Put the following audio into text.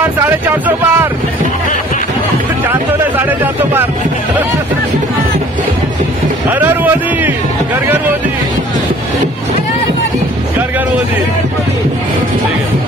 पार, 450 पार, 400 नहीं 450 पार। हर हर मोदी, घर घर मोदी, घर घर मोदी। ठीक है।